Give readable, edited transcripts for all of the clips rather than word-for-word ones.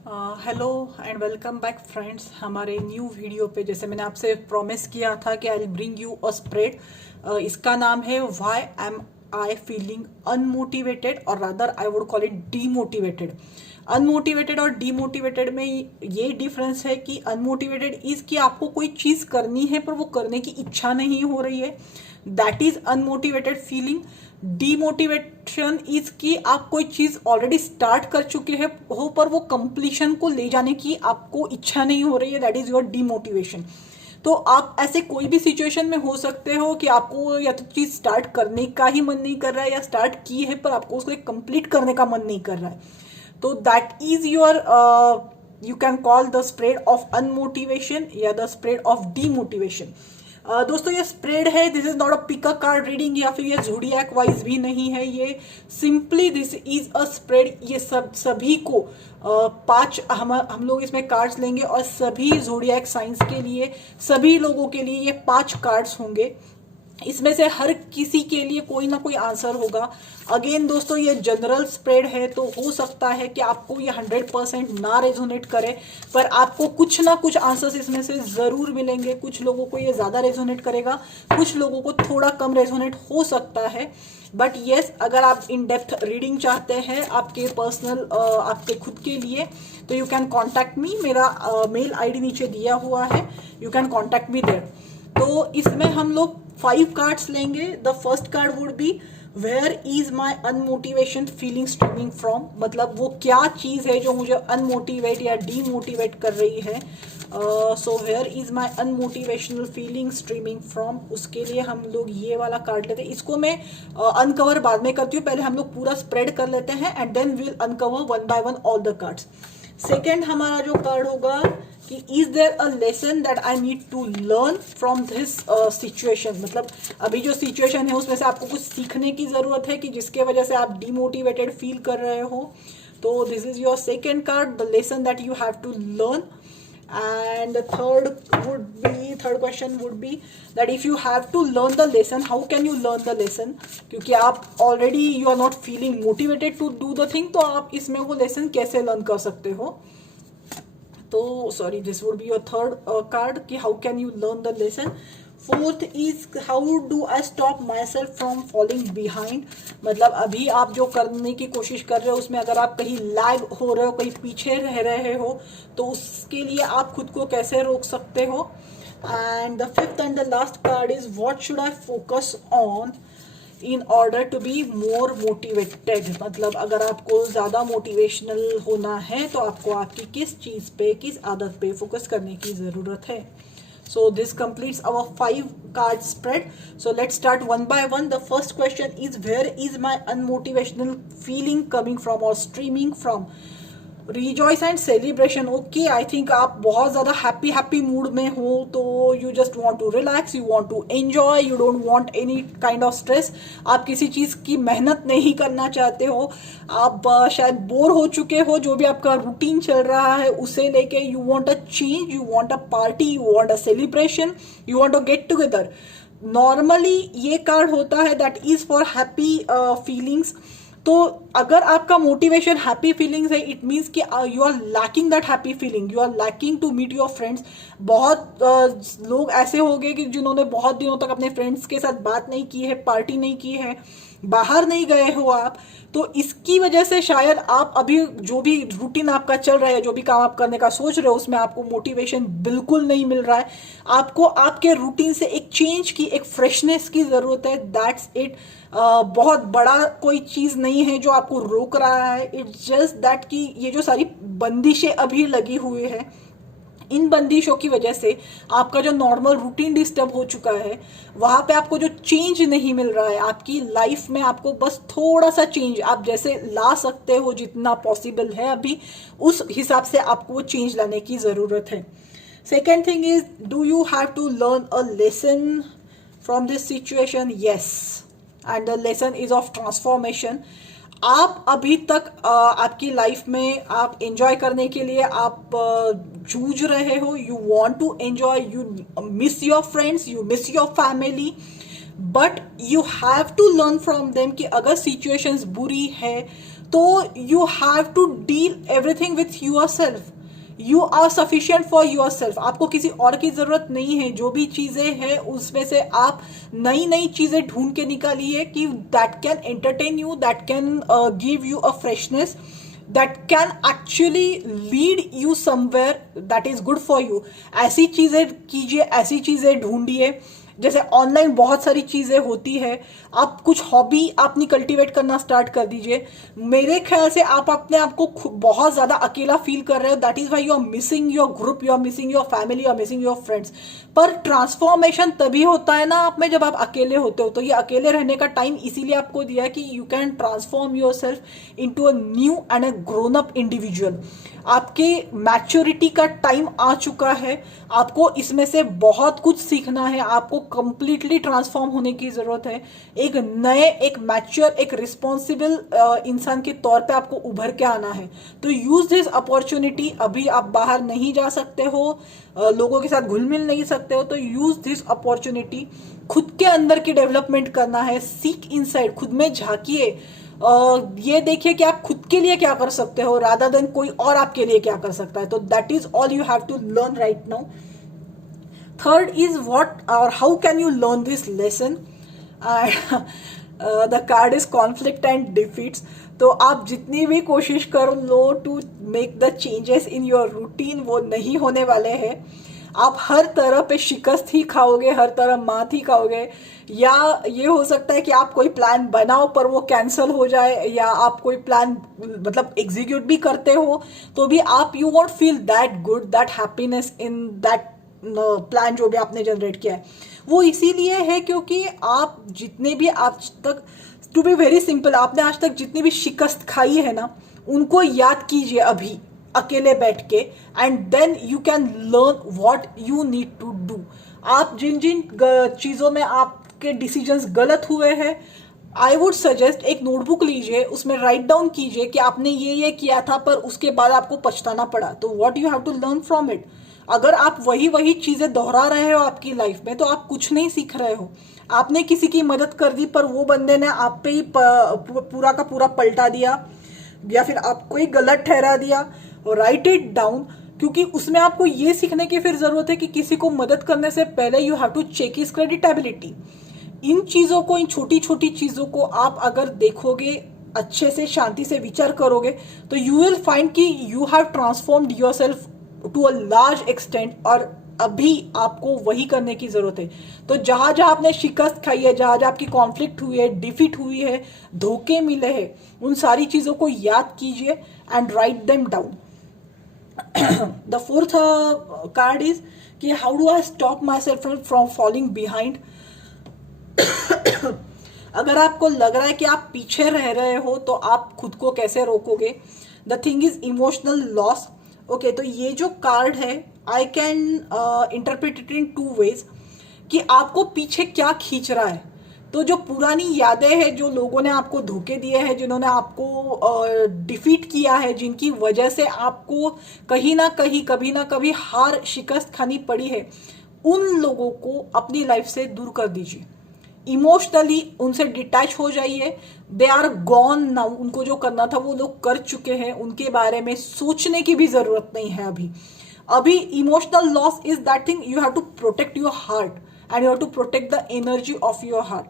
Hello and welcome back friends हमारे new video पे। जैसे मैंने आपसे प्रॉमिस किया था कि I will bring you a spread. इसका नाम है why am I feeling unmotivated, और rather I would call it demotivated. Unmotivated और डीमोटिवेटेड में ये डिफरेंस है कि अनमोटिवेटेड इज कि आपको कोई चीज करनी है पर वो करने की इच्छा नहीं हो रही है, that is unmotivated feeling. Demotivation is कि आप कोई चीज ऑलरेडी स्टार्ट कर चुके हैं हो पर वो कंप्लीशन को ले जाने की आपको इच्छा नहीं हो रही है, दैट इज योर डीमोटिवेशन। तो आप ऐसे कोई भी सिचुएशन में हो सकते हो कि आपको या तो चीज स्टार्ट करने का ही मन नहीं कर रहा है या स्टार्ट की है पर आपको उसको कंप्लीट करने का मन नहीं कर रहा है। तो that is your you can call the spread of unmotivation या द स्प्रेड ऑफ डीमोटिवेशन। दोस्तों ये स्प्रेड है, this is not a pick a card reading या फिर ये ज़ोडिएक वाइज भी नहीं है, ये simply this is a spread. ये सभी को पांच हम लोग इसमें कार्ड्स लेंगे और सभी ज़ोडिएक साइंस के लिए, सभी लोगों के लिए ये 5 कार्ड्स होंगे। इसमें से हर किसी के लिए कोई ना कोई आंसर होगा। अगेन दोस्तों ये जनरल स्प्रेड है, तो हो सकता है कि आपको ये 100% ना रेजोनेट करे, पर आपको कुछ ना कुछ आंसर्स इसमें से ज़रूर मिलेंगे। कुछ लोगों को ये ज़्यादा रेजोनेट करेगा, कुछ लोगों को थोड़ा कम रेजोनेट हो सकता है। बट येस, अगर आप इन डेप्थ रीडिंग चाहते हैं आपके पर्सनल आपके खुद के लिए, तो यू कैन कॉन्टैक्ट मी। मेरा मेल ID नीचे दिया हुआ है, you can contact me there. तो इसमें हम लोग 5 कार्ड्स लेंगे। The first card would be where is my unmotivation feeling streaming from, मतलब वो क्या चीज़ है जो मुझे अनमोटिवेट या डीमोटिवेट कर रही है। So where is my unmotivational feeling streaming from, उसके लिए हम लोग ये वाला कार्ड लेते हैं। इसको मैं अनकवर बाद में करती हूँ, पहले हम लोग पूरा स्प्रेड कर लेते हैं and then will uncover one by one all the cards. Second हमारा जो कार्ड होगा कि is there a lesson that I need to learn from this situation, मतलब अभी जो सिचुएशन है उसमें से आपको कुछ सीखने की जरूरत है कि जिसके वजह से आप डिमोटिवेटेड फील कर रहे हो। तो this is your second card, the lesson that you have to learn. And the third question would be that if you have to learn the lesson, how can you learn the lesson? क्योंकि आप already you are not feeling motivated to do the thing, तो आप इसमें वो lesson कैसे learn कर सकते हो। तो sorry, this would be your third card कि how can you learn the lesson. Fourth is how do I stop myself from falling behind, मतलब अभी आप जो करने की कोशिश कर रहे हो उसमें अगर आप कहीं लैग हो रहे हो, कहीं पीछे रह रहे हो, तो उसके लिए आप खुद को कैसे रोक सकते हो। And the fifth and the last card is what should I focus on in order to be more motivated, मतलब अगर आपको ज़्यादा मोटिवेशनल होना है तो आपको आपकी किस चीज़ पे, किस आदत पे फोकस करने की ज़रूरत है। So this completes our 5 card spread. So let's start one by one. The first question is where is my unmotivational feeling coming from or streaming from? Rejoice and celebration. Okay, I think आप बहुत ज़्यादा happy mood में हो, तो you just want to relax, you want to enjoy, you don't want any kind of stress. आप किसी चीज़ की मेहनत नहीं करना चाहते हो, आप शायद बोर हो चुके हो, जो भी आपका रूटीन चल रहा है उसे लेके you want a change, you want a party, you want a celebration, you want to get together. Normally ये कार्ड होता है that is for happy feelings. तो अगर आपका मोटिवेशन हैप्पी फीलिंग्स है, इट मीन्स कि you are lacking that happy feeling, you are lacking to meet your friends. बहुत लोग ऐसे हो गए कि जिन्होंने बहुत दिनों तक अपने फ्रेंड्स के साथ बात नहीं की है, पार्टी नहीं की है, बाहर नहीं गए हो आप, तो इसकी वजह से शायद आप अभी जो भी रूटीन आपका चल रहा है, जो भी काम आप करने का सोच रहे हो, उसमें आपको मोटिवेशन बिल्कुल नहीं मिल रहा है। आपको आपके रूटीन से एक चेंज की, एक फ्रेशनेस की ज़रूरत है, दैट्स इट। बहुत बड़ा कोई चीज़ नहीं है जो आपको रोक रहा है, इट्स जस्ट दैट कि ये जो सारी बंदिशें अभी लगी हुई है, इन बंदिशों की वजह से आपका जो नॉर्मल रूटीन डिस्टर्ब हो चुका है, वहाँ पे आपको जो चेंज नहीं मिल रहा है आपकी लाइफ में, आपको बस थोड़ा सा चेंज आप जैसे ला सकते हो, जितना पॉसिबल है अभी उस हिसाब से आपको वो चेंज लाने की ज़रूरत है। Second thing is do you have to learn a lesson from this situation? Yes, and the lesson is of transformation. आप अभी तक आपकी लाइफ में आप एंजॉय करने के लिए आप जूझ रहे हो, you want to enjoy, you miss your friends, you miss your family, but you have to learn from them कि अगर सिचुएशंस बुरी है तो you have to deal everything with yourself. You are sufficient for yourself. आपको किसी और की जरूरत नहीं है। जो भी चीजें हैं उसमें से आप नई नई चीजें ढूंढ के निकालिए कि that can entertain you, that can give you a freshness, that can actually lead you somewhere that is good for you. ऐसी चीजें कीजिए, ऐसी चीजें ढूंढिए। जैसे ऑनलाइन बहुत सारी चीजें होती है, आप कुछ हॉबी अपनी कल्टीवेट करना स्टार्ट कर दीजिए। मेरे ख्याल से आप अपने आप को बहुत ज्यादा अकेला फील कर रहे हो, that is why you are missing your group, you are missing your family, you are missing your friends. पर ट्रांसफॉर्मेशन तभी होता है ना आप में जब आप अकेले होते हो। तो ये अकेले रहने का टाइम इसीलिए आपको दिया है कि you can transform your self into a new and a grown up individual. आपके मैच्योरिटी का टाइम आ चुका है। आपको इसमें से बहुत कुछ सीखना है। आपको कंप्लीटली ट्रांसफॉर्म होने की जरूरत है। एक नए, एक मैच्योर, एक रिस्पॉन्सिबल इंसान के तौर पे आपको उभर के आना है। तो यूज दिस अपॉर्चुनिटी। अभी आप बाहर नहीं जा सकते हो, लोगों के साथ घुल मिल नहीं सकते हो, तो यूज दिस अपॉर्चुनिटी। खुद के अंदर की डेवलपमेंट करना है। सीक इनसाइड, खुद में झांकिए। ये देखिए कि आप खुद के लिए क्या कर सकते हो रादर देन कोई और आपके लिए क्या कर सकता है। तो that is all you have to learn right now. Third is what और how can you learn this lesson. The card is conflict and defeats. तो आप जितनी भी कोशिश कर लो to make the changes in your routine, वो नहीं होने वाले हैं। आप हर तरह पे शिकस्त ही खाओगे, हर तरह मात ही खाओगे। या ये हो सकता है कि आप कोई प्लान बनाओ पर वो कैंसिल हो जाए, या आप कोई प्लान मतलब एग्जीक्यूट भी करते हो तो भी आप you want feel that good, that happiness in that plan जो भी आपने जनरेट किया है। वो इसीलिए है क्योंकि आप जितने भी आज तक, टू बी वेरी सिंपल, आपने आज तक जितनी भी शिकस्त खाई है ना, उनको याद कीजिए अभी अकेले बैठ के, and then you can learn what you need to do. आप जिन जिन चीज़ों में आपके डिसीजंस गलत हुए हैं, आई वुड सजेस्ट एक नोटबुक लीजिए, उसमें राइट डाउन कीजिए कि आपने ये किया था पर उसके बाद आपको पछताना पड़ा। तो what you have to learn from it. अगर आप वही वही चीजें दोहरा रहे हो आपकी लाइफ में तो आप कुछ नहीं सीख रहे हो। आपने किसी की मदद कर दी पर वो बंदे ने आप पे ही पूरा का पूरा पलटा दिया, या फिर आपको ही गलत ठहरा दिया। राइट इट डाउन, क्योंकि उसमें आपको ये सीखने की फिर जरूरत है कि किसी को मदद करने से पहले you have to check his creditability. इन चीजों को, इन छोटी छोटी चीजों को आप अगर देखोगे, अच्छे से शांति से विचार करोगे, तो यू विल फाइंड कि you have transformed yourself to a large extent, और अभी आपको वही करने की जरूरत है। तो जहां जहां आपने शिकस्त खाई है, जहां जहां आपकी कॉन्फ्लिक्ट हुई है, डिफीट हुई है, धोखे मिले हैं, उन सारी चीजों को याद कीजिए and write them down. The fourth card is कि how do I stop myself from falling behind. अगर आपको लग रहा है कि आप पीछे रह रहे हो तो आप खुद को कैसे रोकोगे। The thing is emotional loss. Okay, तो ये जो कार्ड है I can interpret it in two ways कि आपको पीछे क्या खींच रहा है। तो जो पुरानी यादें हैं, जो लोगों ने आपको धोखे दिए हैं, जिन्होंने आपको डिफीट किया है, जिनकी वजह से आपको कहीं ना कहीं कभी ना कभी हार शिकस्त खानी पड़ी है, उन लोगों को अपनी लाइफ से दूर कर दीजिए। इमोशनली उनसे डिटैच हो जाइए। They are gone now. उनको जो करना था वो लोग कर चुके हैं, उनके बारे में सोचने की भी जरूरत नहीं है अभी emotional loss is that thing you have to protect your heart and you have to protect the energy of your heart.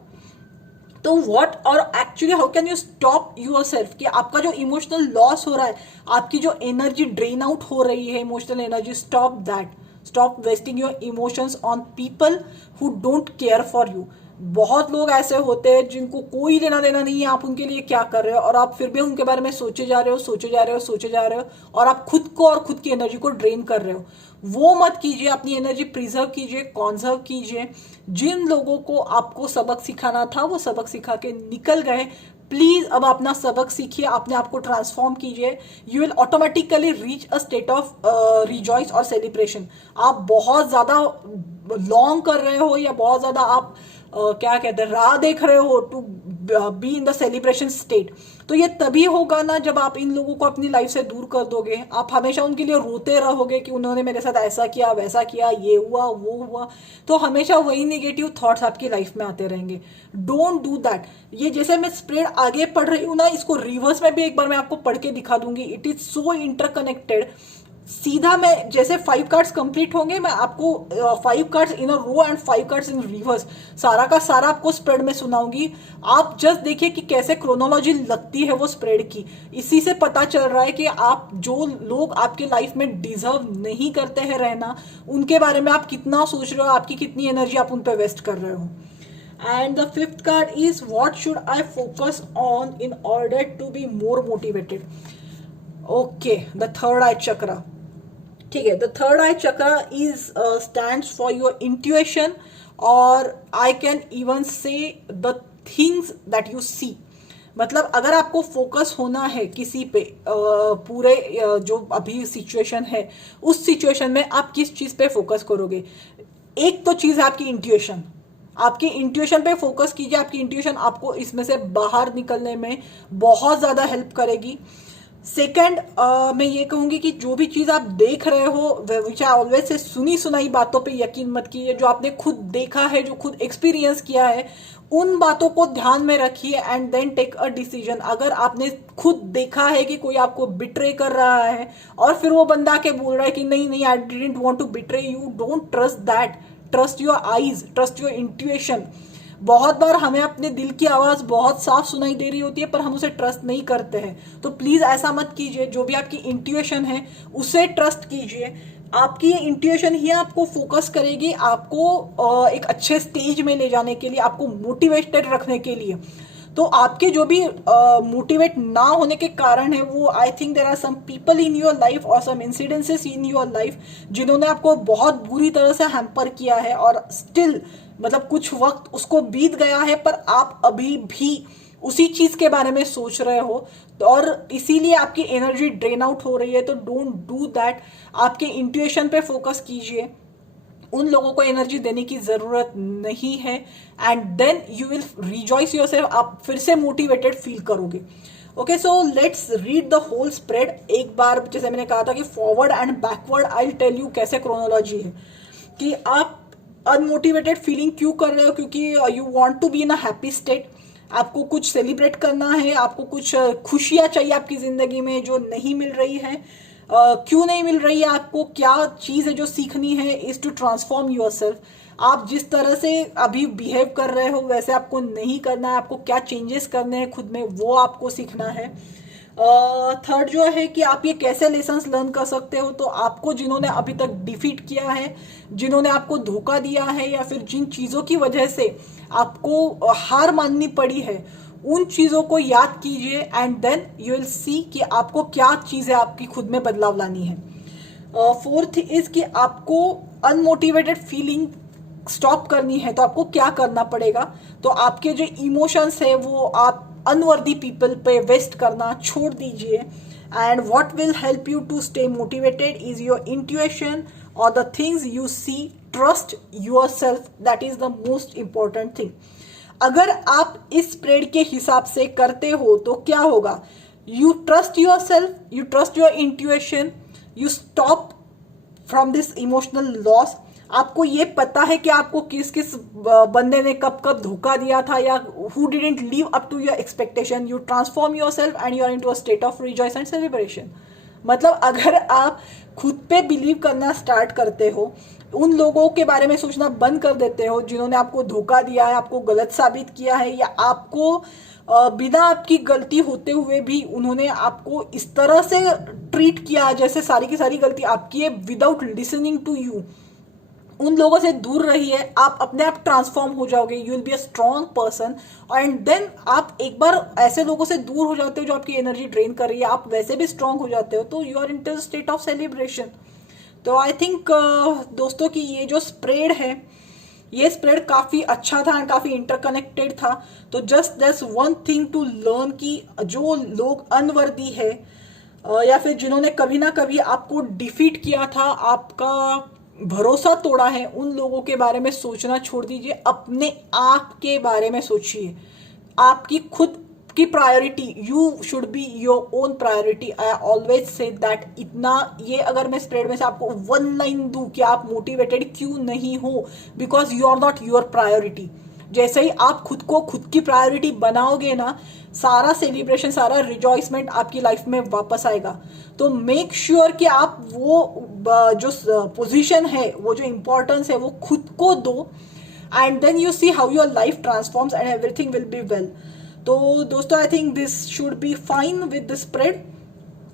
तो व्हाट और actually how can you stop yourself कि आपका जो इमोशनल लॉस हो रहा है, आपकी जो एनर्जी ड्रेन आउट हो रही है, emotional energy, stop that. Stop wasting your emotions on people who don't care for you. बहुत लोग ऐसे होते हैं जिनको कोई लेना देना नहीं है आप उनके लिए क्या कर रहे हो, और आप फिर भी उनके बारे में सोचे जा रहे हो, सोचे जा रहे हो, सोचे जा रहे हो, और आप खुद को और खुद की एनर्जी को ड्रेन कर रहे हो। वो मत कीजिए। अपनी एनर्जी प्रिजर्व कीजिए, कॉन्जर्व कीजिए। जिन लोगों को आपको सबक सिखाना था वो सबक सिखा के निकल गए। प्लीज अब अपना सबक सीखिए, अपने आप को ट्रांसफॉर्म कीजिए। You will automatically reach a state of rejoice और सेलिब्रेशन। आप बहुत ज्यादा लॉन्ग कर रहे हो या बहुत ज्यादा आप क्या कहते हैं, राह देख रहे हो to be in the celebration state, तो ये तभी होगा ना जब आप इन लोगों को अपनी लाइफ से दूर कर दोगे। आप हमेशा उनके लिए रोते रहोगे कि उन्होंने मेरे साथ ऐसा किया, वैसा किया, ये हुआ, वो हुआ, तो हमेशा वही नेगेटिव थॉट्स आपकी लाइफ में आते रहेंगे। Don't do that. ये जैसे मैं स्प्रेड आगे पढ़ रही हूँ ना, इसको रिवर्स में भी एक बार मैं आपको पढ़ के दिखा दूंगी। It is so interconnected. सीधा मैं जैसे 5 कार्ड्स कंप्लीट होंगे, मैं आपको 5 cards in a row and 5 cards in reverse सारा का सारा आपको स्प्रेड में सुनाऊंगी। आप जस्ट देखिए कि कैसे क्रोनोलॉजी लगती है वो स्प्रेड की। इसी से पता चल रहा है कि आप जो लोग आपके लाइफ में डिजर्व नहीं करते हैं रहना, उनके बारे में आप कितना सोच रहे हो, आपकी कितनी एनर्जी आप उन पर वेस्ट कर रहे हो। And the fifth card is what should I focus on in order to be more motivated? Okay, the third eye chakra. ठीक है, the third eye chakra is stands for your intuition, और I can even say the things that you see. मतलब अगर आपको focus होना है किसी पे पूरे जो अभी सिचुएशन है, उस सिचुएशन में आप किस चीज पे फोकस करोगे? एक तो चीज है आपकी इंट्यूशन। आपकी इंट्यूशन पे फोकस कीजिए। आपकी इंट्यूशन आपको इसमें से बाहर निकलने में बहुत ज़्यादा हेल्प करेगी। सेकंड, मैं ये कहूँगी कि जो भी चीज़ आप देख रहे हो, विच आई ऑलवेज से, सुनी सुनाई बातों पे यकीन मत कीजिए। जो आपने खुद देखा है, जो खुद एक्सपीरियंस किया है, उन बातों को ध्यान में रखिए and then take a decision. अगर आपने खुद देखा है कि कोई आपको बिट्रे कर रहा है और फिर वो बंदा के बोल रहा है कि नहीं नहीं, I didn't want to betray you, don't trust that. Trust your eyes, trust your intuition. बहुत बार हमें अपने दिल की आवाज बहुत साफ सुनाई दे रही होती है, पर हम उसे ट्रस्ट नहीं करते हैं। तो प्लीज ऐसा मत कीजिए। जो भी आपकी इंट्यूशन है उसे ट्रस्ट कीजिए। आपकी इंट्यूशन ही आपको फोकस करेगी, आपको एक अच्छे स्टेज में ले जाने के लिए, आपको मोटिवेटेड रखने के लिए। तो आपके जो भी मोटिवेट ना होने के कारण है, वो I think there are some people in your life और some incidences in your life जिन्होंने आपको बहुत बुरी तरह से हैम्पर किया है, और स्टिल मतलब कुछ वक्त उसको बीत गया है, पर आप अभी भी उसी चीज के बारे में सोच रहे हो, और इसीलिए आपकी एनर्जी ड्रेन आउट हो रही है। तो डोंट डू दैट। आपके इंट्यूशन पे फोकस कीजिए। उन लोगों को एनर्जी देने की जरूरत नहीं है, and then you will rejoice yourself. आप फिर से मोटिवेटेड फील करोगे। Okay, so let's read the whole spread. एक बार जैसे मैंने कहा था कि forward and backward I will tell you कैसे क्रोनोलॉजी है, कि आप अनमोटिवेटेड फीलिंग क्यों कर रहे हो, क्योंकि you want to be in a happy state. आपको कुछ सेलिब्रेट करना है, आपको कुछ खुशियां चाहिए आपकी जिंदगी में जो नहीं मिल रही है। क्यों नहीं मिल रही है आपको, क्या चीज़ है जो सीखनी है, इज टू ट्रांसफॉर्म योरसेल्फ। आप जिस तरह से अभी बिहेव कर रहे हो वैसे आपको नहीं करना है। आपको क्या चेंजेस करने हैं खुद में, वो आपको सीखना है। थर्ड जो है कि आप ये कैसे लेसन्स लर्न कर सकते हो, तो आपको जिन्होंने अभी तक डिफीट किया है, जिन्होंने आपको धोखा दिया है, या फिर जिन चीज़ों की वजह से आपको हार माननी पड़ी है, उन चीज़ों को याद कीजिए and then you will see कि आपको क्या चीज़ें आपकी खुद में बदलाव लानी है। फोर्थ इज कि आपको अनमोटिवेटेड फीलिंग स्टॉप करनी है, तो आपको क्या करना पड़ेगा। तो आपके जो इमोशंस है वो आप अनवर्दी पीपल पे वेस्ट करना छोड़ दीजिए, and what will help you to stay motivated is your intuition और the things you see. Trust yourself, that is the most important thing. अगर आप इस स्प्रेड के हिसाब से करते हो तो क्या होगा, you trust your self, you trust your intuition, you stop from this emotional loss. आपको ये पता है कि आपको किस किस बंदे ने कब कब धोखा दिया था, या who didn't live up to your expectation. You transform yourself and you are into a state of rejoice and celebration. मतलब अगर आप खुद पे बिलीव करना स्टार्ट करते हो, उन लोगों के बारे में सोचना बंद कर देते हो जिन्होंने आपको धोखा दिया है, आपको गलत साबित किया है, या आपको बिना आपकी गलती होते हुए भी उन्होंने आपको इस तरह से ट्रीट किया जैसे सारी की सारी गलती आपकी है, विदाउट लिसनिंग टू यू, उन लोगों से दूर रहिए। आप अपने आप ट्रांसफॉर्म हो जाओगे, you will be a strong person, and then आप एक बार ऐसे लोगों से दूर हो जाते हो जो आपकी एनर्जी ड्रेन कर रही है, आप वैसे भी स्ट्रॉन्ग हो जाते हो, तो you are into state of celebration. तो आई थिंक दोस्तों की ये जो स्प्रेड है, ये स्प्रेड काफ़ी अच्छा था एंड काफ़ी इंटरकनेक्टेड था। तो just that's one thing to learn कि जो लोग अनवर्दी है या फिर जिन्होंने कभी ना कभी आपको डिफीट किया था, आपका भरोसा तोड़ा है, उन लोगों के बारे में सोचना छोड़ दीजिए। अपने आप के बारे में सोचिए। आपकी खुद की priority, you should be your own priority. I always say that. इतना ये अगर मैं स्प्रेड में से आपको वन लाइन दूं कि आप मोटिवेटेड क्यों नहीं हो, because you are not your priority. जैसे ही आप खुद को खुद की प्रायोरिटी बनाओगे ना, सारा सेलिब्रेशन, सारा रिजॉइसमेंट आपकी लाइफ में वापस आएगा। तो मेक श्योर कि आप वो जो पोजीशन है, वो जो इंपॉर्टेंस है, वो खुद को दो, and then you see how your life transforms and everything will be well. तो दोस्तों, I think this should be fine with the spread.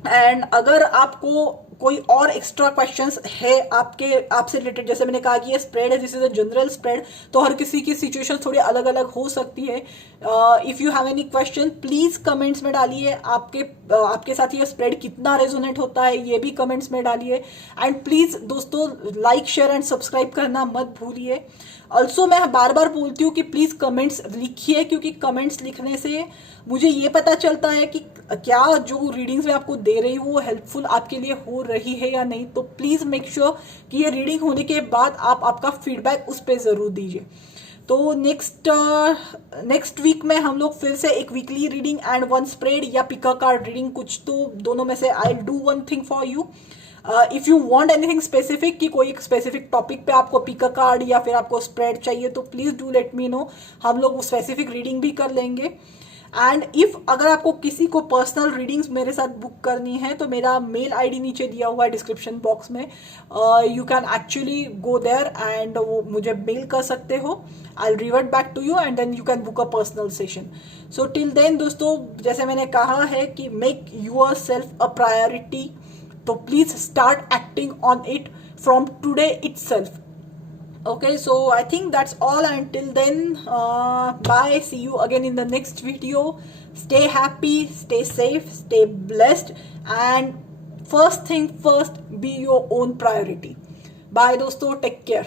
And अगर आपको कोई और एक्स्ट्रा क्वेश्चंस है आपसे रिलेटेड, जैसे मैंने कहा कि ये स्प्रेड है, this is a general spread, तो हर किसी की सिचुएशन थोड़ी अलग अलग हो सकती है। If you have any question, please comments में डालिए। आपके साथ ये स्प्रेड कितना रेजोनेट होता है, ये भी कमेंट्स में डालिए। एंड प्लीज दोस्तों, लाइक, शेयर एंड सब्सक्राइब करना मत भूलिए। ऑल्सो मैं बार बार बोलती हूँ कि प्लीज कमेंट्स लिखिए, क्योंकि कमेंट्स लिखने से मुझे ये पता चलता है कि क्या जो रीडिंग्स मैं आपको दे रही हूँ वो हेल्पफुल आपके लिए हो रही है या नहीं। तो प्लीज मेक श्योर कि ये रीडिंग होने के बाद आप आपका फीडबैक उस पर जरूर दीजिए। तो नेक्स्ट वीक में हम लोग फिर से एक weekly reading and one spread या पिक अ कार्ड रीडिंग, कुछ तो दोनों में से I do one thing for you. If you want anything specific, कि कोई एक स्पेसिफिक टॉपिक पे आपको पिक अ कार्ड या फिर आपको स्प्रेड चाहिए, तो please do let me know. हम लोग स्पेसिफिक रीडिंग भी कर लेंगे। एंड इफ अगर आपको किसी को पर्सनल रीडिंग्स मेरे साथ बुक करनी है, तो मेरा मेल आईडी नीचे दिया हुआ है डिस्क्रिप्शन बॉक्स में। You can actually go there and वो मुझे मेल कर सकते हो। I will revert back to you and then you can book a personal session. So till then दोस्तों, जैसे मैंने कहा है कि make yourself a priority, तो please start acting on it from today itself. Okay, so I think that's all. Until then, bye. See you again in the next video. Stay happy, stay safe, stay blessed, and first thing first, be your own priority. Bye दोस्तों, take care.